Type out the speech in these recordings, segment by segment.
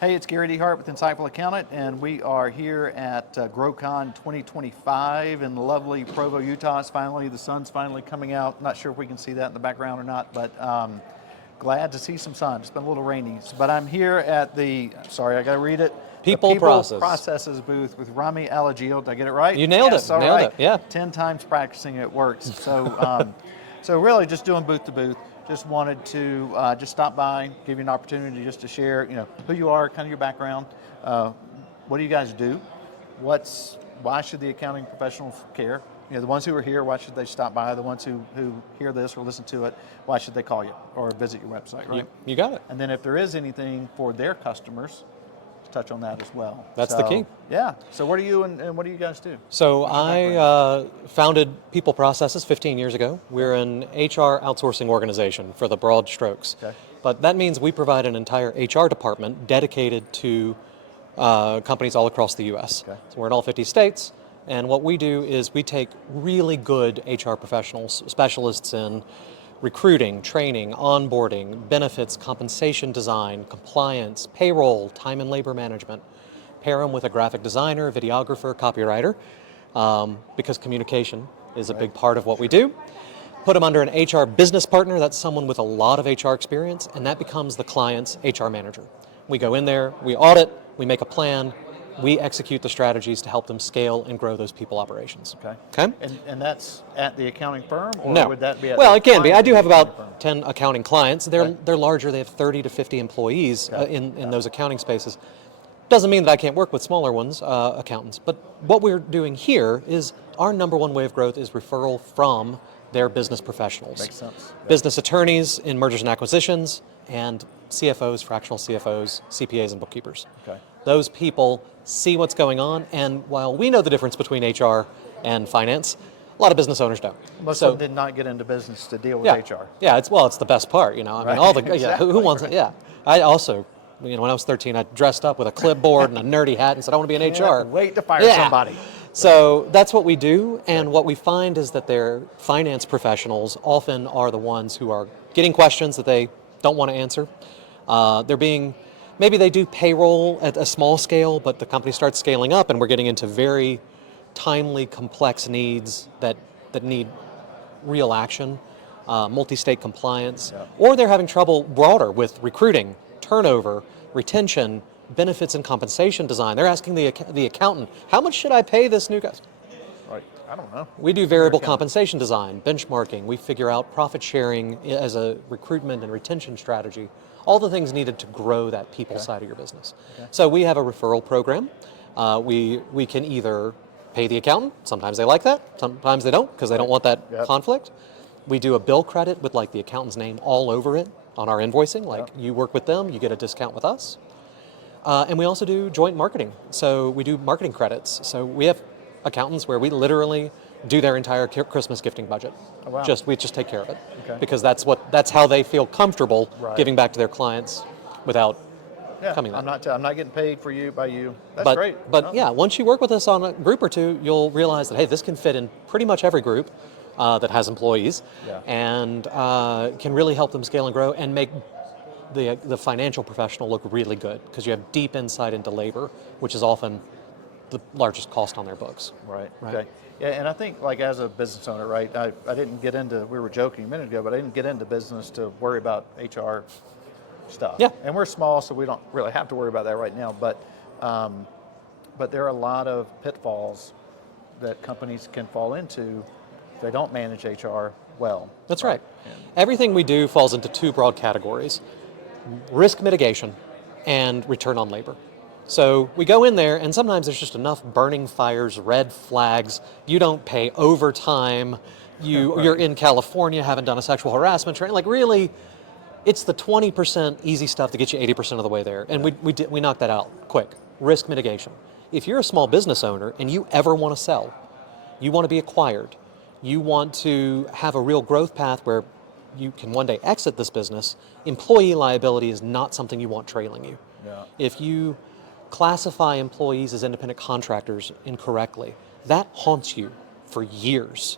Hey, it's Gary D. Hart with Insightful Accountant, and we are here at GrowCon 2025 in lovely Provo, Utah. It's finally, the sun's finally coming out. Not sure if we can see that in the background or not, but glad to see some sun. It's been a little rainy. But I'm here at the, sorry, I got to read it. People Processes booth with Rhamy Alejeal. Did I get it right? You nailed yes, it. All nailed right. it. Yeah. 10 times practicing, it works. So, so really just doing booth to booth. Just wanted to just stop by, give you an opportunity just to share, who you are, kind of your background. What do you guys do? Why should the accounting professionals care? The ones who are here, why should they stop by? The ones who hear this or listen to it, why should they call you or visit your website, right? You got it. And then if there is anything for their customers, touch on that as well. That's the key. Yeah. So what do you and what do you guys do? So I founded People Processes 15 years ago. We're an HR outsourcing organization for the broad strokes. Okay. But that means we provide an entire HR department dedicated to companies all across the U.S. Okay. So we're in all 50 states. And what we do is we take really good HR professionals, specialists in recruiting, training, onboarding, benefits, compensation design, compliance, payroll, time and labor management, pair them with a graphic designer, videographer, copywriter, because communication is a big part of what we do. Put them under an HR business partner, that's someone with a lot of HR experience, and that becomes the client's HR manager. We go in there, we audit, we make a plan, we execute the strategies to help them scale and grow those people operations. Okay. And that's at the accounting firm, or no. would that be at well, the it can be. I do have accounting firm? about 10 accounting clients. They're Okay. they're larger. They have 30 to 50 employees Okay. in those accounting spaces. Doesn't mean that I can't work with smaller ones, accountants. But what we're doing here is our number one way of growth is referral from their business professionals. Makes sense. Business attorneys in mergers and acquisitions, and CFOs, fractional CFOs, CPAs, and bookkeepers. Okay. Those people see what's going on, and while we know the difference between HR and finance, a lot of business owners don't. Most of them did not get into business to deal with yeah, HR. Yeah, it's the best part, I Right. mean, all the Exactly. who wants it? Yeah, I also, when I was 13, I dressed up with a clipboard and a nerdy hat and said I want to be in HR. Can't wait to fire somebody. So that's what we do, and what we find is that their finance professionals often are the ones who are getting questions that they don't want to answer. Maybe they do payroll at a small scale, but the company starts scaling up and we're getting into very timely, complex needs that need real action, multi-state compliance, or they're having trouble broader with recruiting, turnover, retention, benefits and compensation design. They're asking the accountant, how much should I pay this new guy? Right. I don't know. We do variable compensation design, benchmarking. We figure out profit sharing as a recruitment and retention strategy. All the things needed to grow that people side of your business. Okay. So we have a referral program. We can either pay the accountant. Sometimes they like that. Sometimes they don't because they don't want that conflict. We do a bill credit with the accountant's name all over it on our invoicing. You work with them, you get a discount with us. And we also do joint marketing. So we do marketing credits. So we have accountants where we literally do their entire Christmas gifting budget. Oh, wow. We just take care of it because that's how they feel comfortable giving back to their clients without coming back. I'm not getting paid for you by you. That's great. But once you work with us on a group or two, you'll realize that hey, this can fit in pretty much every group that has employees, and can really help them scale and grow and make the financial professional look really good because you have deep insight into labor, which is often the largest cost on their books. Right. Okay. Yeah, and I think as a business owner, right, I didn't get into, we were joking a minute ago, but I didn't get into business to worry about HR stuff. Yeah. And we're small, so we don't really have to worry about that right now. But there are a lot of pitfalls that companies can fall into if they don't manage HR well. That's right. Everything we do falls into two broad categories: risk mitigation and return on labor. So we go in there, and sometimes there's just enough burning fires, red flags. You don't pay overtime. You're in California, haven't done a sexual harassment training. Really, it's the 20% easy stuff that gets you 80% of the way there. And we knock that out quick. Risk mitigation. If you're a small business owner and you ever want to sell, you want to be acquired, you want to have a real growth path where you can one day exit this business, employee liability is not something you want trailing you. Yeah. If you classify employees as independent contractors incorrectly, that haunts you for years.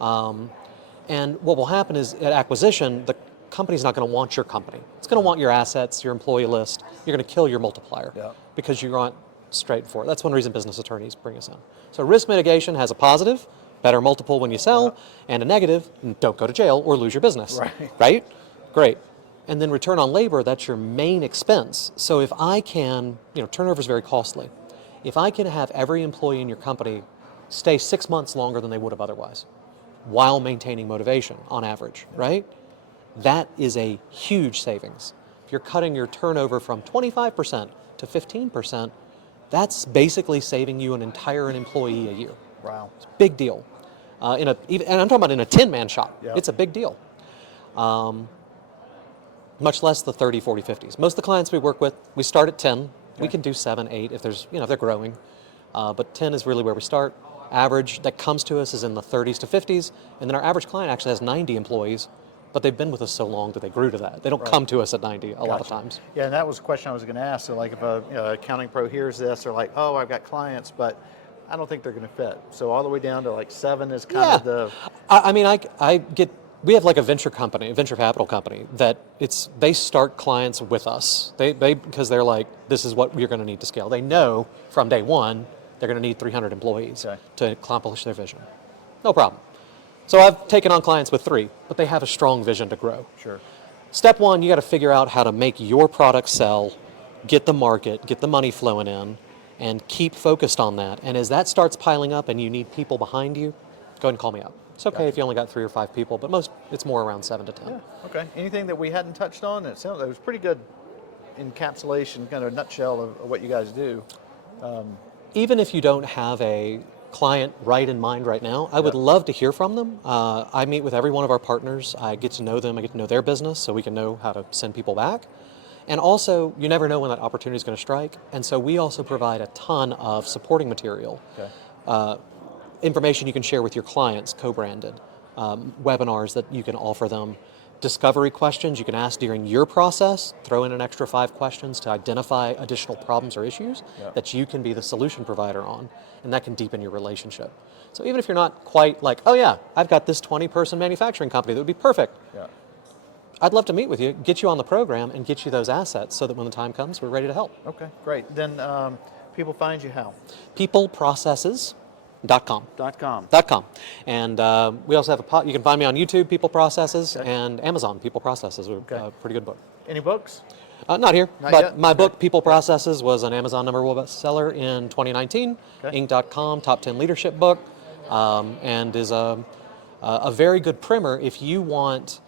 And what will happen is at acquisition, company's not going to want your company. It's going to want your assets, your employee list. You're going to kill your multiplier because you aren't straight for it. That's one reason business attorneys bring us in. So risk mitigation has a positive, better multiple when you sell, and a negative, don't go to jail or lose your business. Right? Great. And then return on labor, that's your main expense. So if I can, turnover is very costly. If I can have every employee in your company stay 6 months longer than they would have otherwise, while maintaining motivation on average, right? That is a huge savings. If you're cutting your turnover from 25% to 15%, that's basically saving you an entire employee a year. Wow. It's a big deal. And I'm talking about in a 10-man shop. It's a big deal. Much less the 30, 40, 50s. Most of the clients we work with, we start at 10. We can do 7, 8 if there's, if they're growing. But 10 is really where we start. Average that comes to us is in the 30s to 50s, and then our average client actually has 90 employees, but they've been with us so long that they grew to that. They don't come to us at 90 a lot of times. Yeah, and that was a question I was going to ask. So like if a accounting pro hears this, they're like, oh, I've got clients, but I don't think they're going to fit. So all the way down to like 7 is kind of the... We have like a venture company, a venture capital company, that they start clients with us. Because they're like, this is what you're going to need to scale. They know from day one they're going to need 300 employees to accomplish their vision. No problem. So I've taken on clients with 3, but they have a strong vision to grow. Sure. Step 1, you got to figure out how to make your product sell, get the market, get the money flowing in, and keep focused on that. And as that starts piling up and you need people behind you, go ahead and call me up. It's okay if you only got 3 or 5 people, but it's more around 7 to 10. Yeah. Okay. Anything that we hadn't touched on? It was pretty good encapsulation, kind of nutshell of what you guys do. Even if you don't have a client right in mind right now, I would love to hear from them. I meet with every one of our partners. I get to know them. I get to know their business so we can know how to send people back. And also, you never know when that opportunity is going to strike. And so we also provide a ton of supporting material. Information you can share with your clients, co-branded, webinars that you can offer them, discovery questions you can ask during your process, throw in an extra 5 questions to identify additional problems or issues that you can be the solution provider on, and that can deepen your relationship. So even if you're not quite like, oh yeah, I've got this 20-person manufacturing company that would be perfect, I'd love to meet with you, get you on the program, and get you those assets so that when the time comes, we're ready to help. Okay, great. Then people find you how? Peopleprocesses.com. And we also have you can find me on YouTube, People Processes, and Amazon, People Processes, a pretty good book. Any books? Not here, Not but yet? my book, People Processes, was an Amazon #1 bestseller in 2019, Inc.com, top 10 leadership book, and is a very good primer if you want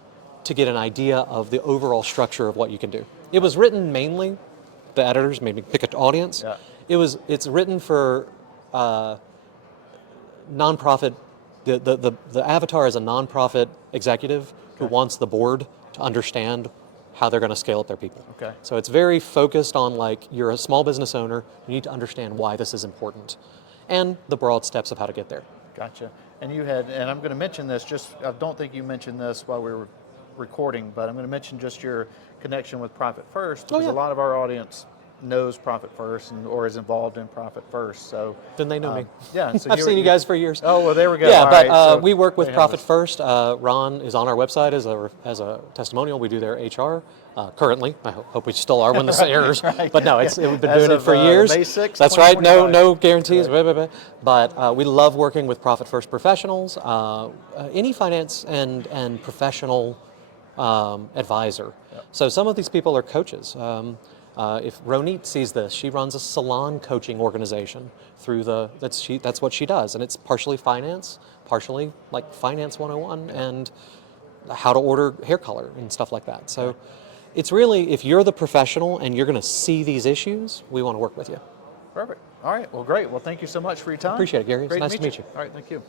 to get an idea of the overall structure of what you can do. It was written mainly, the editors made me pick an audience. It's written for nonprofit. The avatar is a nonprofit executive who wants the board to understand how they're going to scale up their people. So it's very focused on, like, you're a small business owner, you need to understand why this is important and the broad steps of how to get there. Gotcha. And and I'm going to mention this, I don't think you mentioned this while we were recording, but I'm going to mention just your connection with Profit First, because a lot of our audience knows Profit First or is involved in Profit First. So then they know me. Yeah, so I've seen you guys for years. Oh, well, there we go. Yeah, all but right, we work with Profit First. Ron is on our website as a testimonial. We do their HR currently. I hope we still are when this airs. But no, we've been doing it for years. May 6th, That's right. No guarantees. But we love working with Profit First professionals, any finance and professional advisor. So some of these people are coaches. If Ronit sees this, she runs a salon coaching organization that's what she does, and it's partially finance, partially like Finance 101 and how to order hair color and stuff like that. So it's really, if you're the professional and you're going to see these issues, we want to work with you. Perfect. All right. Well, great. Well, thank you so much for your time. Appreciate it, Gary. It's nice to meet you. All right. Thank you.